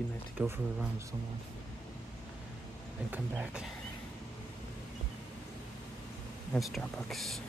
be nice to go for a run with someone and come back. At Starbucks.